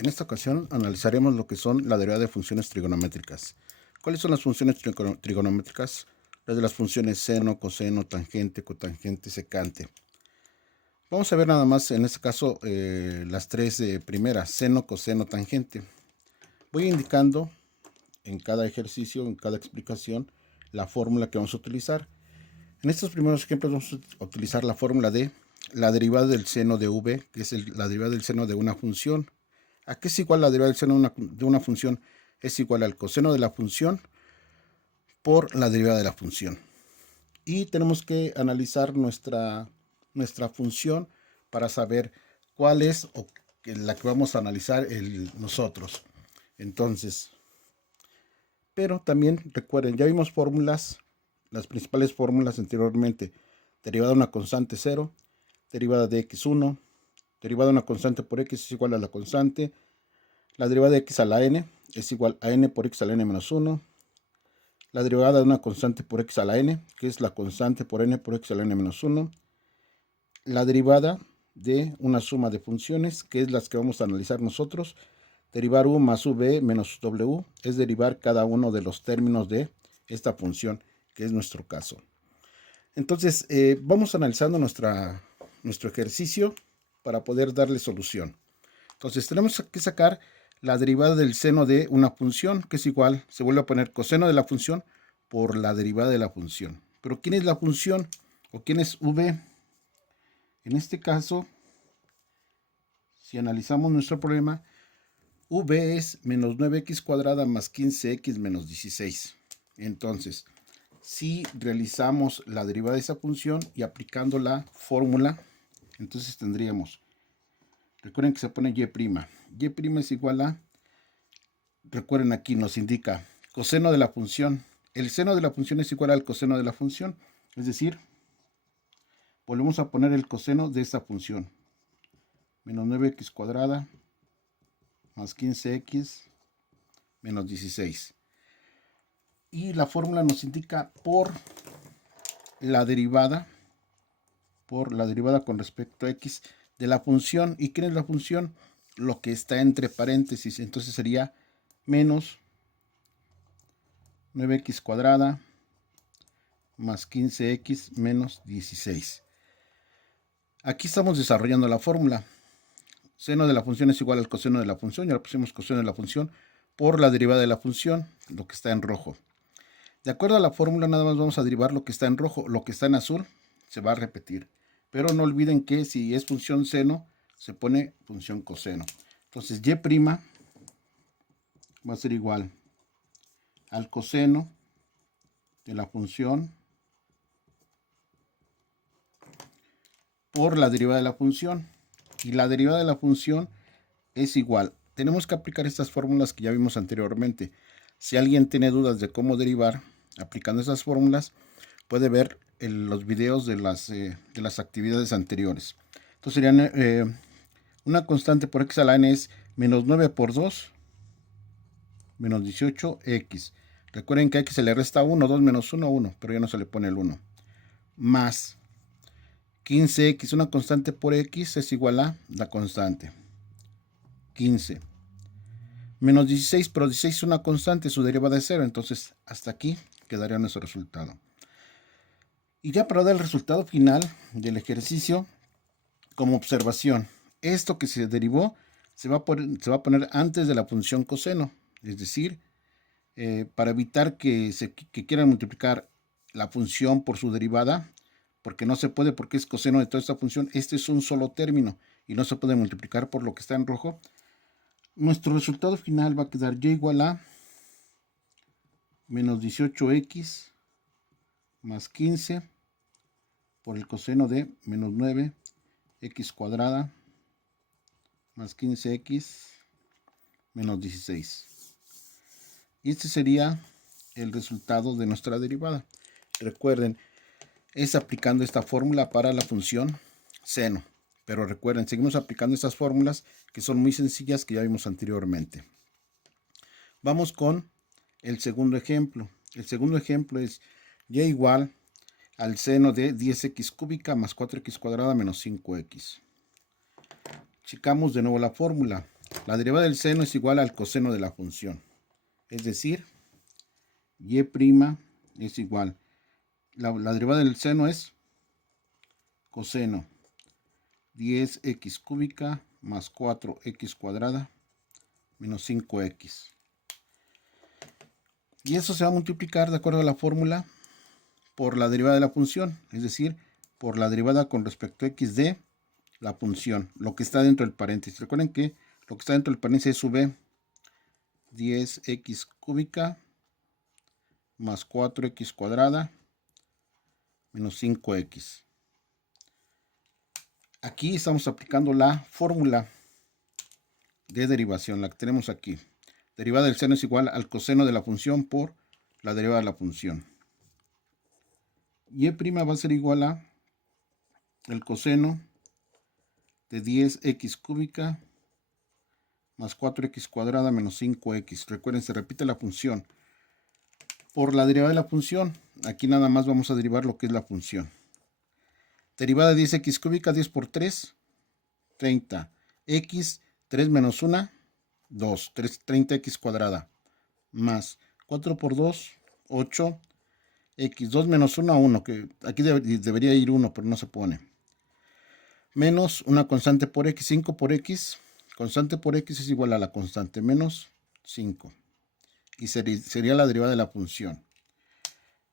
En esta ocasión analizaremos lo que son la derivada de funciones trigonométricas. ¿Cuáles son las funciones trigonométricas? Las de las funciones seno, coseno, tangente, cotangente, secante. Vamos a ver nada más en este caso las tres primeras, seno, coseno, tangente. Voy indicando en cada ejercicio, en cada explicación, la fórmula que vamos a utilizar. En estos primeros ejemplos vamos a utilizar la fórmula de la derivada del seno de v, que es la derivada del seno de una función. ¿A qué es igual la derivada del seno de una función? Es igual al coseno de la función por la derivada de la función. Y tenemos que analizar nuestra función para saber cuál es la que vamos a analizar nosotros. Entonces, pero también recuerden, ya vimos fórmulas, las principales fórmulas anteriormente. Derivada de una constante 0, derivada de x1, derivada de una constante por x es igual a la constante. La derivada de x a la n es igual a n por x a la n menos 1. La derivada de una constante por x a la n, que es la constante por n por x a la n menos 1. La derivada de una suma de funciones, que es las que vamos a analizar nosotros. Derivar u más v menos w es derivar cada uno de los términos de esta función, que es nuestro caso. Entonces, vamos analizando nuestro ejercicio para poder darle solución. Entonces, tenemos que sacar la derivada del seno de una función, que es igual, se vuelve a poner coseno de la función por la derivada de la función. Pero ¿quién es la función? ¿O quién es v? En este caso, si analizamos nuestro problema, v es menos 9x cuadrada más 15x menos 16. Entonces, si realizamos la derivada de esa función y aplicando la fórmula, entonces tendríamos, recuerden que se pone y'. Y' es igual a, recuerden aquí nos indica coseno de la función. El seno de la función es igual al coseno de la función. Es decir, volvemos a poner el coseno de esta función. Menos 9x cuadrada más 15x menos 16. Y la fórmula nos indica por la derivada con respecto a x de la función. ¿Y quién es la función? Lo que está entre paréntesis. Entonces sería menos 9x cuadrada más 15x menos 16. Aquí estamos desarrollando la fórmula. Seno de la función es igual al coseno de la función. Ya le pusimos coseno de la función por la derivada de la función, lo que está en rojo. De acuerdo a la fórmula, nada más vamos a derivar lo que está en rojo. Lo que está en azul se va a repetir. Pero no olviden que si es función seno, se pone función coseno. Entonces, y' va a ser igual al coseno de la función por la derivada de la función. Y la derivada de la función es igual. Tenemos que aplicar estas fórmulas que ya vimos anteriormente. Si alguien tiene dudas de cómo derivar aplicando esas fórmulas, puede ver los videos de las actividades anteriores. Entonces serían una constante por x a la n es menos 9 por 2, menos 18x. Recuerden que a x se le resta 1, 2 menos 1, 1, pero ya no se le pone el 1. Más 15x, una constante por x es igual a la constante. 15. Menos 16, pero 16 es una constante, su derivada es 0, entonces hasta aquí quedaría nuestro resultado. Y ya para dar el resultado final del ejercicio, como observación, esto que se derivó se va a poner antes de la función coseno, es decir, para evitar que quieran multiplicar la función por su derivada, porque no se puede, porque es coseno de toda esta función. Este es un solo término y no se puede multiplicar por lo que está en rojo. Nuestro resultado final va a quedar y igual a menos 18x más 15 por el coseno de menos 9x cuadrada más 15x menos 16. Y este sería el resultado de nuestra derivada. Recuerden, es aplicando esta fórmula para la función seno. Pero recuerden, seguimos aplicando estas fórmulas que son muy sencillas que ya vimos anteriormente. Vamos con el segundo ejemplo. El segundo ejemplo es y igual al seno de 10x cúbica más 4x cuadrada menos 5x. Checamos de nuevo la fórmula. La derivada del seno es igual al coseno de la función. Es decir, y' es igual. La derivada del seno es coseno 10x cúbica más 4x cuadrada menos 5x. Y eso se va a multiplicar de acuerdo a la fórmula por la derivada de la función, es decir, por la derivada con respecto a x de la función, lo que está dentro del paréntesis. Recuerden que lo que está dentro del paréntesis es su b, 10x cúbica más 4x cuadrada menos 5x. Aquí estamos aplicando la fórmula de derivación, la que tenemos aquí. Derivada del seno es igual al coseno de la función por la derivada de la función. Y' va a ser igual a el coseno de 10x cúbica más 4x cuadrada menos 5x. Recuerden, se repite la función por la derivada de la función. Aquí nada más vamos a derivar lo que es la función. Derivada de 10x cúbica, 10 por 3, 30. X, 3 menos 1, 2. 30x cuadrada. Más 4 por 2, 8. X, 2 menos 1, 1. Que aquí debería ir 1, pero no se pone. Menos una constante por x, 5 por x. Constante por x es igual a la constante menos 5. Y sería la derivada de la función.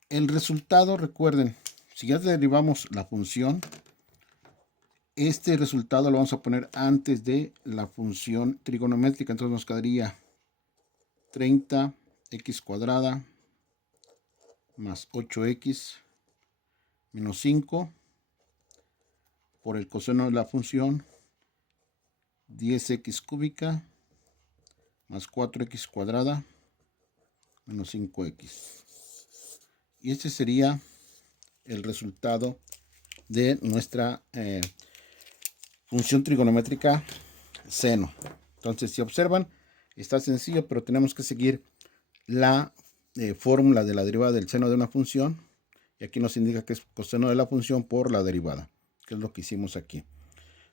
El resultado, recuerden, si ya derivamos la función, este resultado lo vamos a poner antes de la función trigonométrica. Entonces nos quedaría 30x cuadrada más 8x menos 5 por el coseno de la función 10x cúbica más 4x cuadrada menos 5x. Y este sería el resultado de nuestra función trigonométrica seno. Entonces, si observan, está sencillo, pero tenemos que seguir la fórmula de la derivada del seno de una función. Y aquí nos indica que es coseno de la función por la derivada, que es lo que hicimos aquí.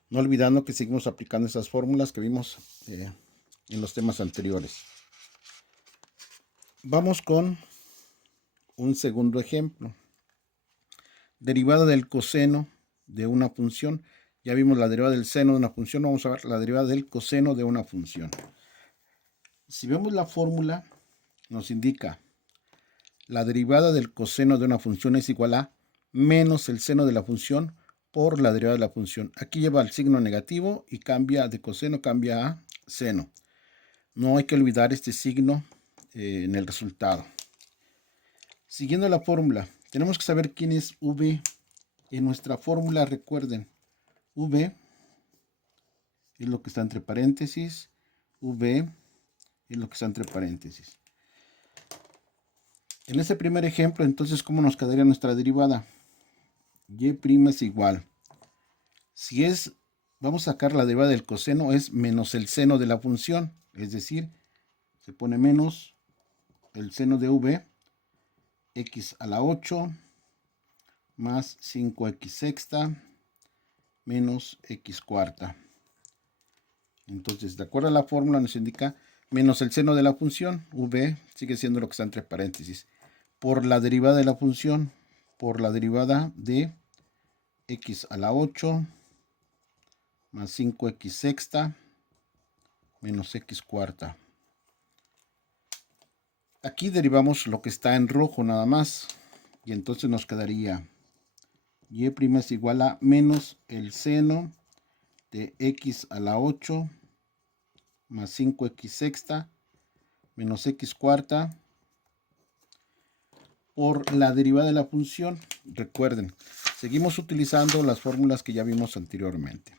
No olvidando que seguimos aplicando esas fórmulas que vimos en los temas anteriores. Vamos con un segundo ejemplo. Derivada del coseno de una función. Ya vimos la derivada del seno de una función. Vamos a ver la derivada del coseno de una función. Si vemos la fórmula, nos indica la derivada del coseno de una función es igual a menos el seno de la función por la derivada de la función. Aquí lleva el signo negativo y cambia de coseno, cambia a seno. No hay que olvidar este signo en el resultado. Siguiendo la fórmula, tenemos que saber quién es v. En nuestra fórmula, recuerden, v es lo que está entre paréntesis, v es lo que está entre paréntesis. En este primer ejemplo, entonces, ¿cómo nos quedaría nuestra derivada? Y' es igual. Vamos a sacar la derivada del coseno, es menos el seno de la función. Es decir, se pone menos el seno de v, x a la 8, más 5x sexta, menos x cuarta. Entonces, de acuerdo a la fórmula, nos indica menos el seno de la función, v sigue siendo lo que está entre paréntesis, por la derivada de la función, por la derivada de x a la 8, más 5x sexta, menos x cuarta. Aquí derivamos lo que está en rojo nada más, y entonces nos quedaría y' es igual a menos el seno de x a la 8 más 5x sexta menos x cuarta por la derivada de la función. Recuerden, seguimos utilizando las fórmulas que ya vimos anteriormente.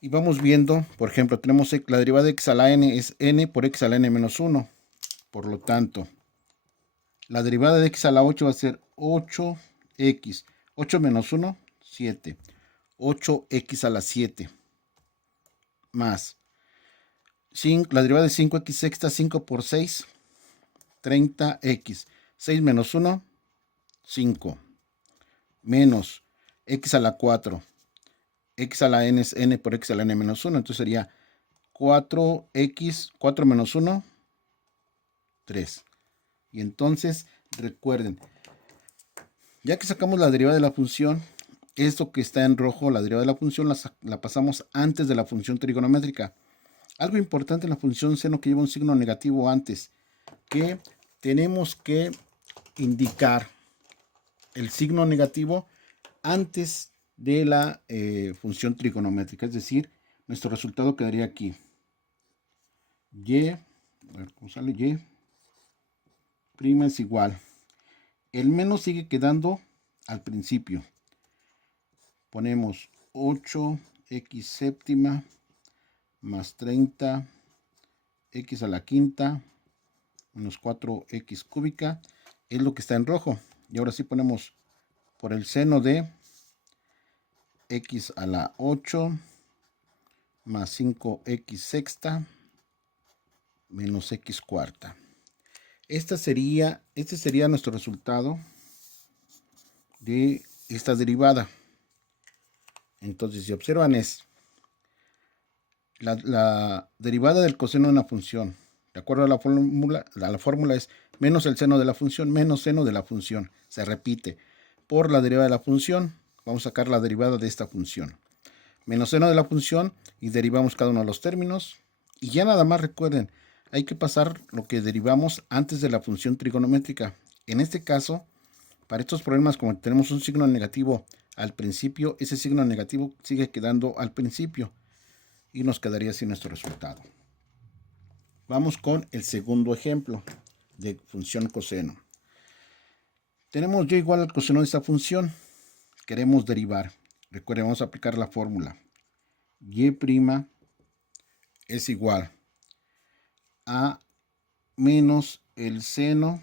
Y vamos viendo, por ejemplo, tenemos la derivada de x a la n es n por x a la n menos 1. Por lo tanto, la derivada de x a la 8 va a ser 8x. 8 menos 1, 7. 8x a la 7. Más la derivada de 5x sexta, 5 por 6, 30x. 6 menos 1, 5. Menos x a la 4. X a la n es n por x a la n menos 1. Entonces sería 4x, 4 menos 1, 3. Y entonces, recuerden, ya que sacamos la derivada de la función, esto que está en rojo, la derivada de la función, la pasamos antes de la función trigonométrica. Algo importante en la función seno que lleva un signo negativo antes, que tenemos que indicar el signo negativo antes de la función trigonométrica. Es decir, nuestro resultado quedaría aquí. Y, a ver cómo sale, y prima es igual. El menos sigue quedando al principio. Ponemos 8x séptima más 30 x a la quinta menos 4x cúbica es lo que está en rojo. Y ahora sí ponemos por el seno de x a la 8 más 5x sexta menos x cuarta. Este sería nuestro resultado de esta derivada. Entonces, si observan, es la derivada del coseno de una función. De acuerdo a la fórmula es menos el seno de la función menos seno de la función. Se repite por la derivada de la función. Vamos a sacar la derivada de esta función. Menos seno de la función y derivamos cada uno de los términos. Y ya nada más recuerden, hay que pasar lo que derivamos antes de la función trigonométrica. En este caso, para estos problemas, como tenemos un signo negativo al principio, ese signo negativo sigue quedando al principio y nos quedaría así nuestro resultado. Vamos con el segundo ejemplo de función coseno. Tenemos y igual al coseno de esta función. Queremos derivar. Recuerden, vamos a aplicar la fórmula. Y' es igual a menos el seno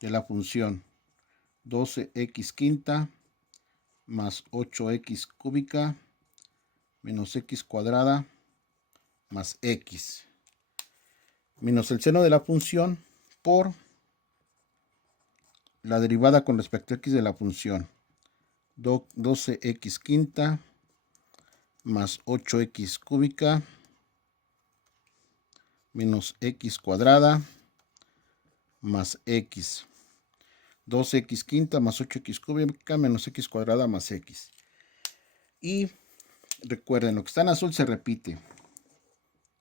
de la función 12x quinta más 8x cúbica menos x cuadrada más x menos el seno de la función por la derivada con respecto a x de la función 12x quinta más 8x cúbica menos x cuadrada más x. 2x quinta más 8x cúbica menos x cuadrada más x. Y recuerden, lo que está en azul se repite.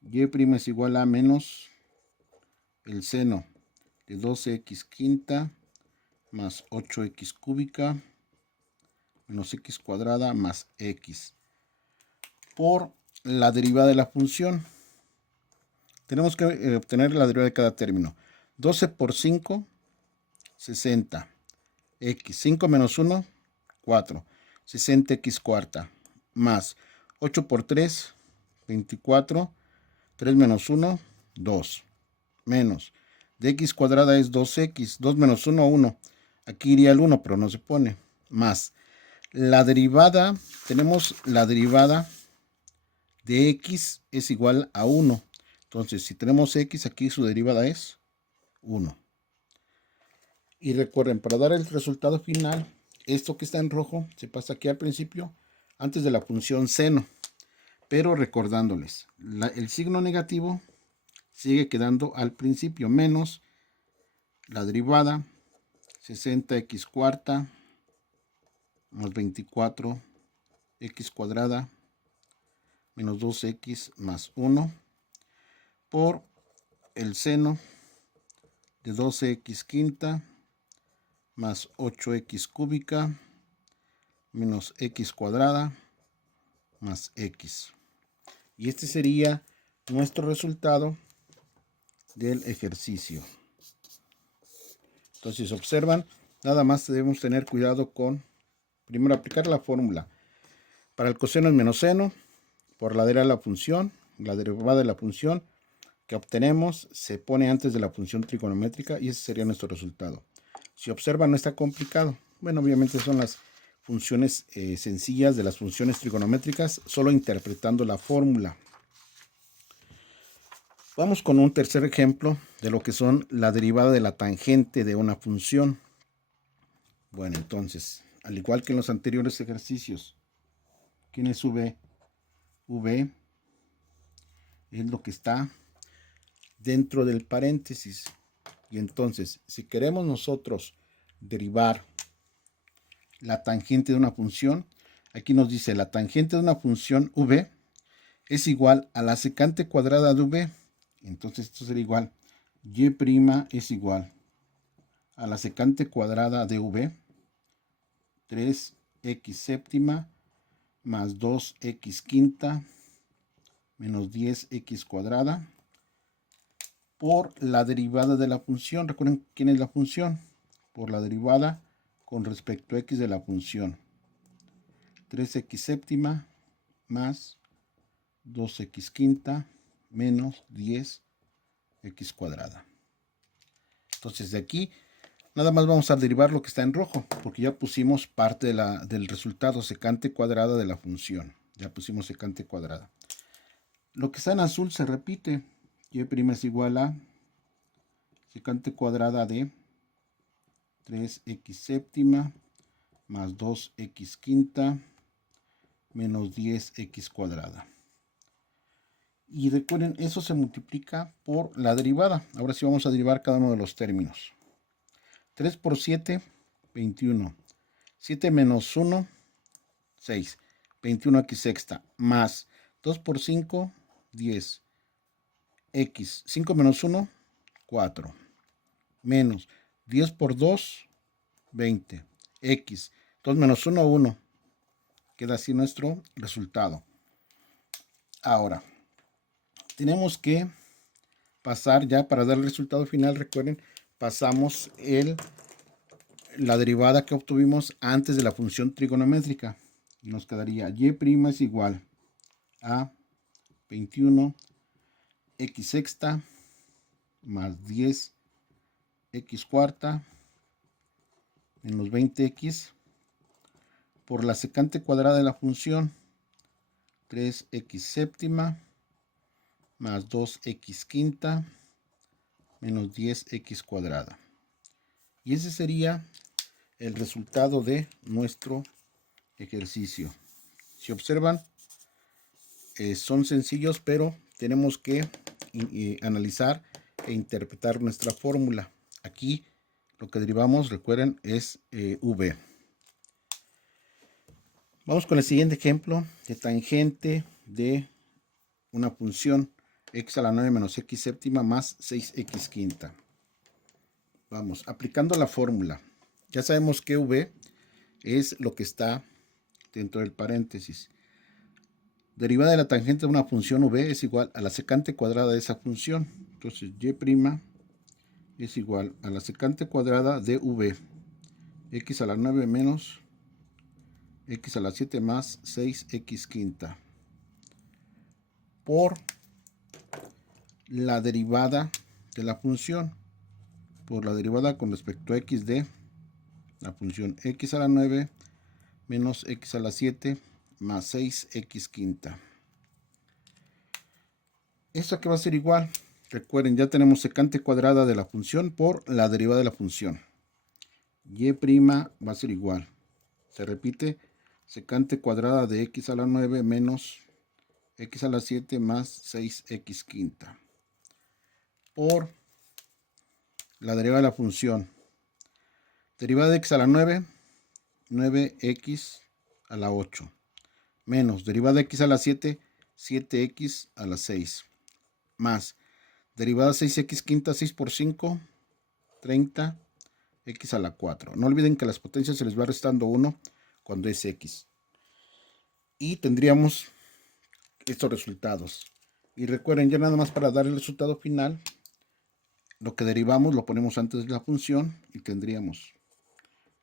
Y' es igual a menos el seno de 12x quinta más 8x cúbica menos x cuadrada más x por la derivada de la función. Tenemos que obtener la derivada de cada término. 12 por 5, 60. X. 5 menos 1, 4. 60x cuarta. Más 8 por 3, 24. 3 menos 1, 2. Menos. De x cuadrada es 2x. 2 menos 1, 1. Aquí iría el 1, pero no se pone. Más. La derivada, tenemos la derivada de x es igual a 1. Entonces, si tenemos x, aquí su derivada es 1. Y recuerden, para dar el resultado final, esto que está en rojo se pasa aquí al principio, antes de la función seno. Pero recordándoles, el signo negativo sigue quedando al principio, menos la derivada 60x cuarta más 24 x cuadrada menos 2x más 1 por el seno de 12x quinta más 8x cúbica menos x cuadrada más x. Y este sería nuestro resultado del ejercicio. Entonces, observan, nada más debemos tener cuidado con, primero, aplicar la fórmula. Para el coseno es menos seno, por la derivada de la función, la derivada de la función que obtenemos se pone antes de la función trigonométrica y ese sería nuestro resultado. Si observan, no está complicado. Bueno, obviamente son las funciones sencillas de las funciones trigonométricas, solo interpretando la fórmula. Vamos con un tercer ejemplo de lo que son la derivada de la tangente de una función. Bueno, entonces, al igual que en los anteriores ejercicios, ¿quién es V? V es lo que está dentro del paréntesis. Y entonces, si queremos nosotros derivar la tangente de una función, aquí nos dice la tangente de una función v es igual a la secante cuadrada de v. Entonces esto será igual, y' es igual a la secante cuadrada de v, 3x séptima más 2x quinta menos 10x cuadrada por la derivada de la función. Recuerden quién es la función. Por la derivada con respecto a x de la función. 3x séptima más 2x quinta menos 10x cuadrada. Entonces de aquí nada más vamos a derivar lo que está en rojo, porque ya pusimos parte del resultado, secante cuadrada de la función. Ya pusimos secante cuadrada. Lo que está en azul se repite. Y' es igual a secante cuadrada de 3x séptima más 2x quinta menos 10x cuadrada. Y recuerden, eso se multiplica por la derivada. Ahora sí vamos a derivar cada uno de los términos. 3 por 7, 21. 7 menos 1, 6. 21x sexta más 2 por 5, 10. X. 5 menos 1, 4. Menos 10 por 2, 20. X. 2 menos 1, 1. Queda así nuestro resultado. Ahora, tenemos que pasar ya para dar el resultado final. Recuerden, pasamos la derivada que obtuvimos antes de la función trigonométrica. Y nos quedaría y' es igual a 21 x sexta más 10 x cuarta menos 20x por la secante cuadrada de la función 3x séptima más 2x quinta menos 10x cuadrada. Y ese sería el resultado de nuestro ejercicio. Si observan, son sencillos, pero tenemos que analizar e interpretar nuestra fórmula. Aquí lo que derivamos, recuerden, es v. Vamos con el siguiente ejemplo de tangente de una función x a la 9 menos x séptima más 6x quinta. Vamos, aplicando la fórmula. Ya sabemos que v es lo que está dentro del paréntesis. Derivada de la tangente de una función v es igual a la secante cuadrada de esa función. Entonces y' es igual a la secante cuadrada de v, x a la 9 menos x a la 7 más 6x quinta, por la derivada de la función, por la derivada con respecto a x de la función x a la 9 menos x a la 7 más 6x quinta. Esto aquí va a ser igual. Recuerden, ya tenemos secante cuadrada de la función por la derivada de la función. Y' va a ser igual. Se repite, secante cuadrada de x a la 9 menos x a la 7 más 6x quinta. Por la derivada de la función. Derivada de x a la 9, 9x a la 8. Menos derivada de x a la 7, 7x a la 6. Más derivada 6x quinta, 6 por 5, 30, x a la 4. No olviden que a las potencias se les va restando 1 cuando es x. Y tendríamos estos resultados. Y recuerden, ya nada más para dar el resultado final, lo que derivamos lo ponemos antes de la función y tendríamos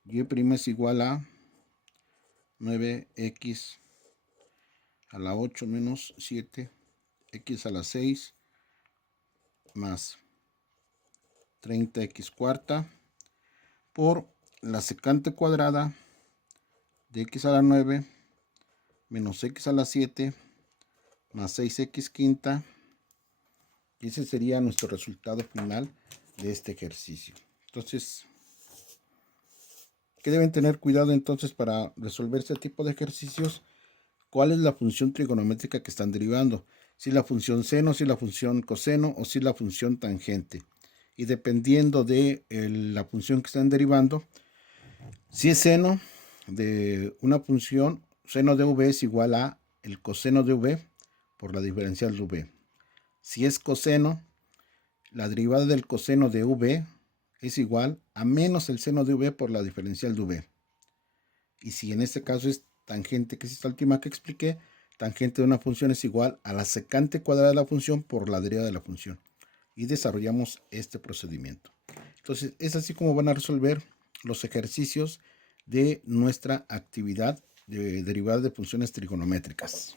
y' es igual a 9x a la 8 menos 7x a la 6 más 30x cuarta por la secante cuadrada de x a la 9 menos x a la 7 más 6x quinta. Y ese sería nuestro resultado final de este ejercicio. Entonces, ¿qué deben tener cuidado entonces para resolver este tipo de ejercicios? cuál es la función trigonométrica que están derivando. Si la función seno, si la función coseno o si la función tangente. Y dependiendo de la función que están derivando, si es seno de una función, seno de v es igual a el coseno de v por la diferencial de v. Si es coseno, la derivada del coseno de v es igual a menos el seno de v por la diferencial de v. Y si en este caso es tangente, que es esta última que expliqué, tangente de una función es igual a la secante cuadrada de la función por la derivada de la función. Y desarrollamos este procedimiento. Entonces, es así como van a resolver los ejercicios de nuestra actividad de derivada de funciones trigonométricas.